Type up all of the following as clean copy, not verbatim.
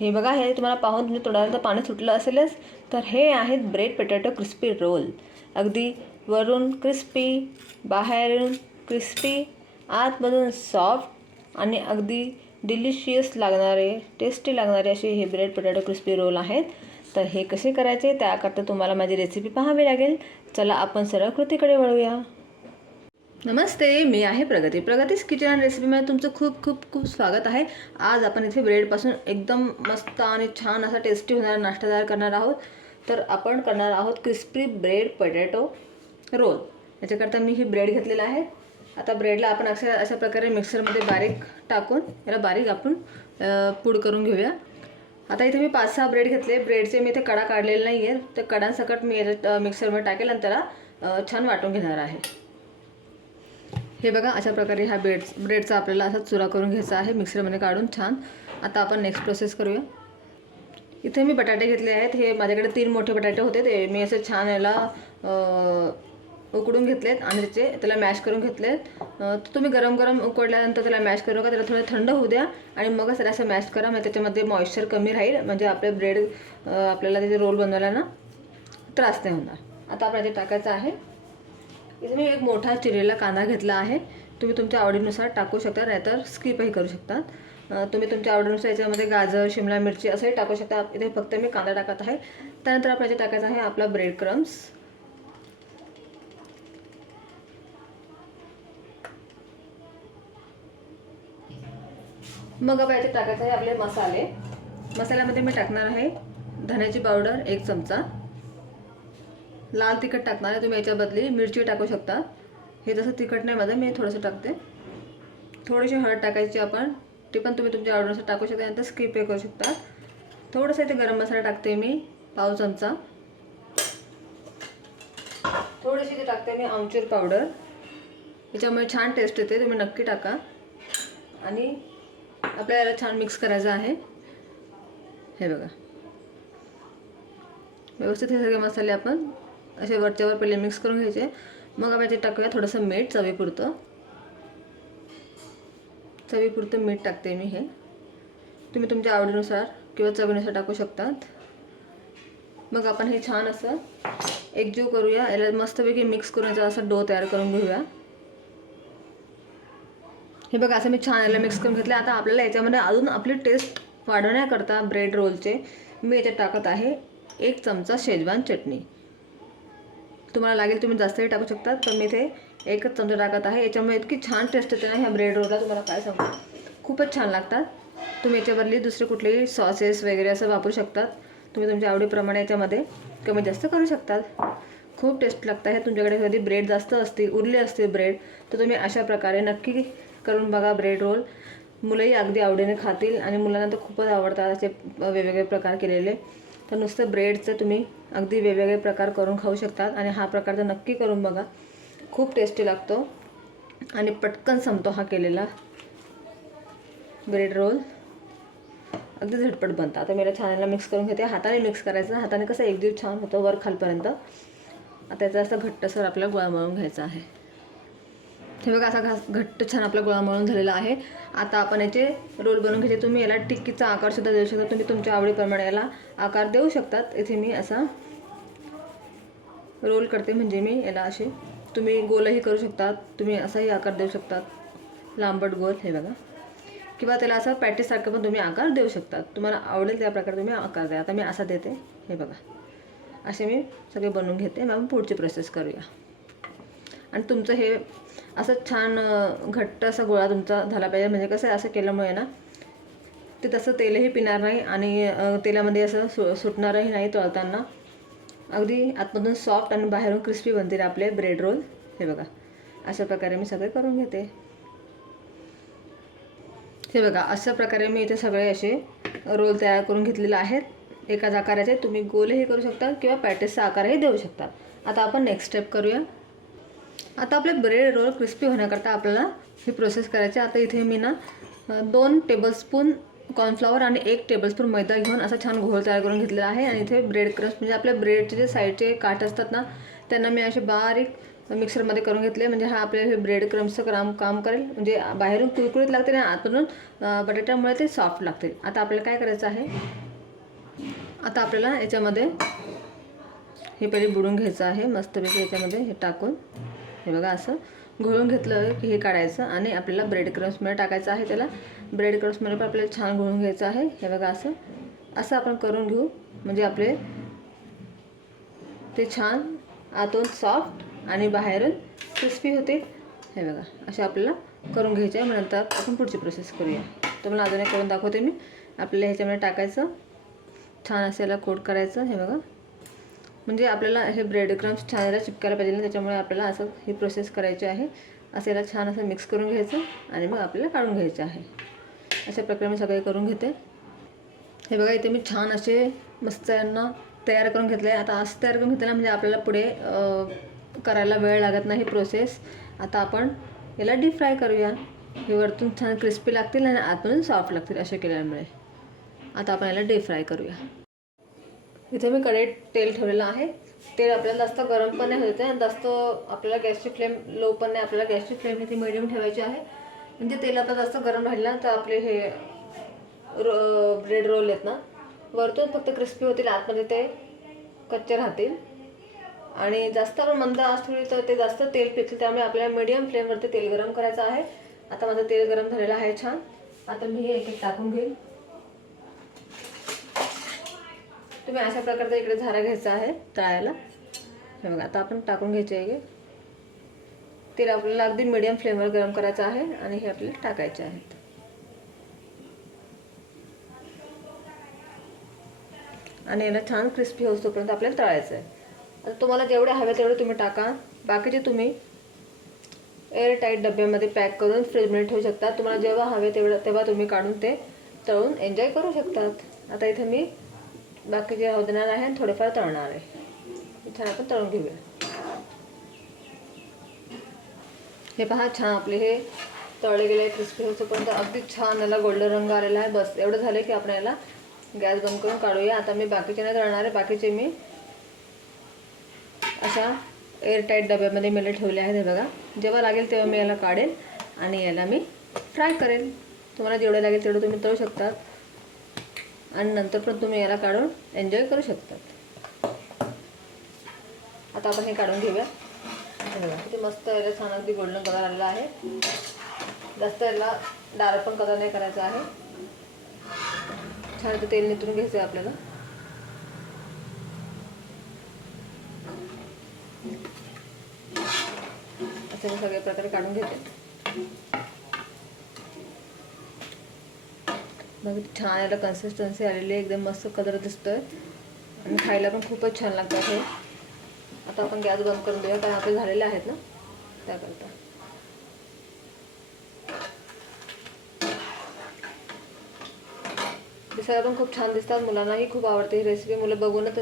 हे बघा, हे तुम्हाला पाहून तुमच्या तोंडाला पाणी सुटलं असेलच. तर हे आहेत ब्रेड पोटॅटो क्रिस्पी रोल. अगदी वरून क्रिस्पी, बाहेरून क्रिस्पी, आतमधून सॉफ्ट आणि अगदी डिलिशियस लागणारे, टेस्टी लागणारे असे हे ब्रेड पोटॅटो क्रिस्पी रोल आहेत. तर हे कसे करायचे त्याकरता तुम्हाला माझी रेसिपी पाहावी लागेल. चला आपण सरळ कृतीकडे वळूया. नमस्ते, मी आहे प्रगतीज किचन अँड रेसिपीमध्ये तुमचं खूप खूप खूप स्वागत आहे. आज आपण इथे ब्रेडपासून एकदम मस्त आणि छान असा टेस्टी होणारा नाश्ता तयार करणार आहोत. तर आपण करणार आहोत क्रिस्पी ब्रेड पोटॅटो रोल. याच्याकरता मी ही ब्रेड घेतलेला आहे. आता ब्रेडला आपण अशा प्रकारे मिक्सरमध्ये बारीक टाकून याला बारीक आपण पूड करून घेऊया. आता इथे मी 5-6 ब्रेड घेतले. ब्रेडचे मी इथे कडा काढलेले नाही आहे. तर कडांसकट मी याच्यात मिक्सरमध्ये टाकेल आणि त्याला छान वाटून घेणार आहे. हे बघा, अशा प्रकारे हा ब्रेडचा आपल्याला असा चुरा करून घ्यायचा आहे मिक्सरमध्ये काढून छान. आता आपण नेक्स्ट प्रोसेस करूया. इथे मी बटाटे घेतले आहेत. हे माझ्याकडे 3 मोठे बटाटे होते. ते मी असे छान याला उकडून घेतलेत आणि त्याला मॅश करून घेतलेत. तुम्ही गरम उकडल्यानंतर त्याला मॅश करू नका. त्याला थोडं थंड होऊ द्या आणि मगच त्याला असं मॅश करा. म्हणजे त्याच्यामध्ये मॉइश्चर कमी राहील. म्हणजे आपले ब्रेड आपल्याला त्याचे रोल बनवायला ना त्रास नाही होणार. आता आपण याच्यात टाकायचं आहे. इथे मी एक मोठा चिरलेला कांदा घेतला आहे. तुम्ही तुमच्या आवडीनुसार टाकू शकता, नाहीतर स्किपही करू शकता. तुम्ही तुमच्या आवडीनुसार याच्यामध्ये गाजर, शिमला मिरची असंही टाकू शकता. इथे फक्त मी कांदा टाकत आहे. त्यानंतर आपण याच्यात टाकायचं आहे आपला ब्रेड क्रम्स. मग आपण याच्यात टाकायचं आहे आपले मसाले. मसाल्यामध्ये मी टाकणार आहे धण्याची पावडर 1 चमचा, लाल तिखट टाकणार आहे. तुम्ही याच्या बदली मिरची टाकू शकता. हे जसं तिखट नाही माझं, मी थोडंसं टाकते. थोडीशी हळद टाकायची आपण, ते पण तुम्ही तुमच्या आवडीनुसार टाकू शकता, नंतर स्किपही करू शकता. थोडंसं इथे गरम मसाला टाकते मी 1/2 चमचा. थोडीशी इथे टाकते मी आमचूर पावडर. याच्यामुळे छान टेस्ट येते, तुम्ही नक्की टाका. आणि आपल्याला छान मिक्स करायचं आहे. हे बघा, व्यवस्थित हे सगळे मसाले आपण असे वरच्यावर पहिले मिक्स करून घ्यायचे. मग आपण याच्यात टाकूया थोडंसं मीठ, चवीपुरतं मीठ टाकते मी. हे तुम्ही तुमच्या आवडीनुसार किंवा चवीनुसार टाकू शकतात. मग आपण हे छान असं एकजीव करूया. याला मस्तपैकी मिक्स करून याचा असा डो तयार करून घेऊया. हे बघा, असं मी छान याला मिक्स करून घेतलं. आता आपल्याला याच्यामध्ये अजून आपली टेस्ट वाढवण्याकरता ब्रेड रोलचे मी याच्यात टाकत आहे 1 चमचा शेजवान चटणी. तुम्हाला लागेल तुम्ही जास्तही टाकू शकता, तर मी इथे 1च चमचा टाकत आहे. याच्यामुळे इतकी छान टेस्ट येते ना ह्या ब्रेड रोलला, तुम्हाला काय सांगू, खूपच छान लागतात. तुम्ही याच्या बदली दुसरे कुठलेही सॉसेस वगैरे असं वापरू शकतात. तुम्ही तुमच्या आवडीप्रमाणे याच्यामध्ये कमी जास्त करू शकतात. खूप टेस्ट लागतं. हे तुमच्याकडे कधी ब्रेड जास्त असतील, उरले असतील ब्रेड, तर तुम्ही अशा प्रकारे नक्की करून बघा ब्रेड रोल. मुलंही अगदी आवडीने खातील आणि मुलांना तर खूपच आवडतात असे वेगवेगळे प्रकार केलेले. तर नुसतं ब्रेडचं तुम्ही अगदी वेगवेगळे प्रकार करून खाऊ शकतात. आणि हा प्रकार तर नक्की करून बघा, खूप टेस्टी लागतो आणि पटकन संपतो हा केलेला ब्रेड रोल. अगदी झटपट बनतात. आता मी छान मिक्स करून घेते. हाताने मिक्स करायचं. हाताने कसं एकजीव छान होतं वर खालपर्यंत. आता याचा असं घट्टसर आपल्याला गोळा मळून घ्यायचा आहे. हे बघा, असा घट्ट छान आपला गोळा मळून झालेला आहे. आता आपण याचे रोल बनवून घ्यायचे. तुम्ही याला टिक्कीचा आकारसुद्धा देऊ शकता. तुम्ही तुमच्या आवडीप्रमाणे याला आकार देऊ शकतात. इथे मी असा रोल करते, म्हणजे मी याला असे, तुम्ही गोलही करू शकतात, तुम्ही असाही आकार देऊ शकतात, लांबट गोल. हे बघा, किंवा त्याला असं पॅटीससारखं पण तुम्ही आकार देऊ शकतात. तुम्हाला आवडेल त्या प्रकारे तुम्ही आकार द्या. आता मी असा देते. हे बघा, असे मी सगळे बनवून घेते. मग पुढची प्रोसेस करूया. आणि तुमचं हे असं छान घट्ट असा गोळा तुमचा झाला पाहिजे. म्हणजे कसं आहे, असं केल्यामुळे ना ते तसं तेलही पिणार नाही आणि तेलामध्ये असं सुटणारही नाही तळताना. अगदी आतमधून सॉफ्ट आणि बाहेरून क्रिस्पी बनतील आपले ब्रेड रोल. हे बघा, अशा प्रकारे मी सगळे करून घेते. हे बघा, अशा प्रकारे मी इथे सगळे असे रोल तयार करून घेतलेले आहेत. एकाच आकाराचे तुम्ही गोलही करू शकता किंवा पॅटीसचा आकारही देऊ शकता. आता आपण नेक्स्ट स्टेप करूया. आता आपले ब्रेड रोल क्रिस्पी होण्याकरता आपल्याला ही प्रोसेस करायची. आता इथे मी ना 2 टेबलस्पून कॉर्नफ्लॉवर आणि 1 टेबलस्पून मैदा घेऊन असा छान घोळ तयार करून घेतलेला आहे. आणि इथे ब्रेड क्रम्स, म्हणजे आपल्या ब्रेडचे जे साईडचे काठ असतात ना, त्यांना मी असे बारीक मिक्सरमध्ये करून घेतले, म्हणजे हा आपले हे ब्रेड क्रम्सचं काम करेल. म्हणजे बाहेरून कुरकुरीत लागतील आणि आतून बटाट्यामुळे ते सॉफ्ट लागतील. आता आपल्याला काय करायचं आहे, आता आपल्याला याच्यामध्ये हे पहिले बुडून घ्यायचं आहे मस्तपैकी. याच्यामध्ये हे टाकून हे बघा असं घोळून घेतलं की हे काढायचं आणि आपल्याला ब्रेड क्रम्समध्ये टाकायचं आहे. त्याला ब्रेड क्रम्समध्ये पण आपल्याला छान घोळून घ्यायचं आहे. हे बघा असं आपण करून घेऊ, म्हणजे आपले ते छान आतून सॉफ्ट आणि बाहेरून क्रिस्पी होतील. हे बघा असे आपल्याला करून घ्यायचे आहे. मग नंतर आपण पुढची प्रोसेस करूया. तुम्हाला अजून एक करून दाखवते मी. आपल्याला ह्याच्यामध्ये टाकायचं, छान असं याला कोट करायचं. हे बघा, म्हणजे आपल्याला हे ब्रेड क्रम्स छान याला चिपकायला पाहिजे ना, त्याच्यामुळे आपल्याला असं ही प्रोसेस करायची आहे. असं याला छान असं मिक्स करून घ्यायचं आणि मग आपल्याला काढून घ्यायचं आहे. अशा प्रकारे मी सगळे करून घेते. हे बघा इथे मी छान असे मस्त यांना तयार करून घेतले. आता असं तयार करून घेतलं म्हणजे आपल्याला पुढे करायला वेळ लागत नाही प्रोसेस. आता आपण याला डीप फ्राय करूया. हे वरतून छान क्रिस्पी लागतील आणि आतून सॉफ्ट लागतील असे केल्यामुळे. आता आपण याला डीप फ्राय करूया. इथे मी कढईत तेल ठेवलेलं आहे. तेल आपल्याला जास्त गरम पण नाही होते आणि जास्त आपल्याला गॅसची फ्लेम लो पण नाही. आपल्याला गॅसची फ्लेम ती मिडियम ठेवायची आहे. म्हणजे तेल आपलं जास्त गरम राहिलं तर आपले हे ब्रेड रोल आहेत ना वरतून फक्त क्रिस्पी होतील, आतमध्ये ते कच्चे राहतील. आणि जास्त आपण मंद आच ठेवली तर ते जास्त तेल पिकतील. त्यामुळे आपल्याला मीडियम फ्लेमवरती तेल गरम करायचं आहे. आता माझं तेल गरम झालेलं आहे छान. आता मी हे एक एक टाकून घेईन. तुम्ही अशा प्रकारचा इकडे झारा घ्यायचा आहे तळायला. हे बघा आता आपण टाकून घ्यायचे आहे. तेल आपल्याला अगदी मीडियम फ्लेमवर गरम करायचं आहे आणि हे आपल्याला टाकायचे आहेत. आणि याला छान क्रिस्पी होईपर्यंत आपल्याला तळायचं आहे. आता तुम्हाला जेवढे हवे तेवढे तुम्ही टाका. बाकीचे तुम्ही एअर टाईट डब्यामध्ये पॅक करून फ्रीजमध्ये ठेवू शकता. तुम्हाला जेव्हा हवे तेव्हा तुम्ही काढून ते तळून एन्जॉय करू शकतात. आता इथे मी बाकीचे राहू देणार आहे आणि थोडेफार तळणार आहे. छान आपण तळून घेऊया. हे पहा छान आपले हे तळले गेले क्रिस्पी होईपर्यंत अगदी छान याला गोल्डन रंग आलेला आहे. बस एवढं झालं की आपण याला गॅस बंद करून काढूया. आता मी बाकीचे नाही तळणार आहे. बाकीचे मी अशा एअरटाईट डब्यामध्ये मला ठेवले आहेत. हे बघा जेव्हा लागेल तेव्हा मी याला काढेल आणि याला मी फ्राय करेल. तुम्हाला जेवढे लागेल तेवढं तुम्ही तळू शकतात आणि नंतर पण तुम्ही याला काढून एन्जॉय करू शकतात. आता आपण हे काढून घेऊया. हे बघा किती मस्त याला छान अगदी गोल्डन कलर आलेला आहे. जास्त याला डार्क पण कलर नाही करायचा आहे. छान तेल नितरून घ्यायचं आहे आपल्याला. असे मी सगळ्या प्रकारे काढून घेते. बघा छान याला कन्सिस्टन्सी आलेली आहे. एकदम मस्त कलर दिसतोय आणि खायला पण खूपच छान लागतं हे. आता आपण गॅस बंद करून देऊया कारण आपले झालेले आहेत ना त्याकरता. दिसायला पण खूप छान दिसतात. मुलांनाही खूप आवडते ही रेसिपी. मुलं बघूनच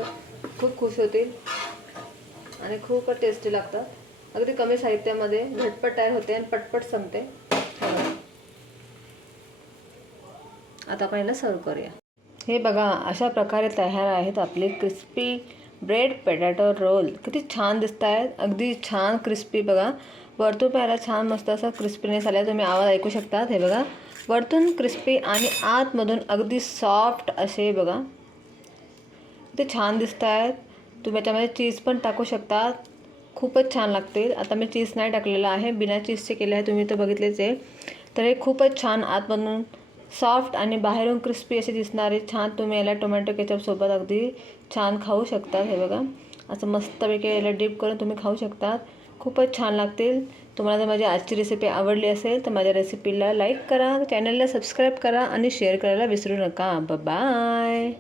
खूप खुश होतील आणि खूप टेस्टी लागतात. अगदी कमी साहित्यामध्ये झटपट तयार होते आणि पटपट संपते. आता आपण याला सर्व करूया. हे बघा अशा प्रकारे तयार आहेत आपले क्रिस्पी ब्रेड पोटॅटो रोल. किती छान दिसत आहेत. अगदी छान क्रिस्पी. बघा वरतून पाहायला छान मस्त असा क्रिस्पीनेस आला. तुम्ही आवाज ऐकू शकतात. हे बघा वरतून क्रिस्पी आणि आतमधून अगदी सॉफ्ट असे. बघा ते छान दिसत आहेत. तुम्ही याच्यामध्ये चीज पण टाकू शकतात. खूपच छान लागतील. आता मी चीज नाही टाकलेलं आहे, बिना चीजचे केले आहे. तुम्ही तर बघितलेच आहे. तर हे खूपच छान आतमधून सॉफ्ट आणि बाहेरून क्रिस्पी असे दिसणारे छान. तुम्ही याला टोमॅटो केचपसोबत अगदी छान खाऊ शकतात. हे बघा असं मस्तपैकी याला डिप करून तुम्ही खाऊ शकतात. खूपच छान लागतील. तुम्हाला जर माझी आजची रेसिपी आवडली असेल तर माझ्या रेसिपीला लाईक करा, चॅनलला सबस्क्राईब करा आणि शेअर करायला विसरू नका. बाय.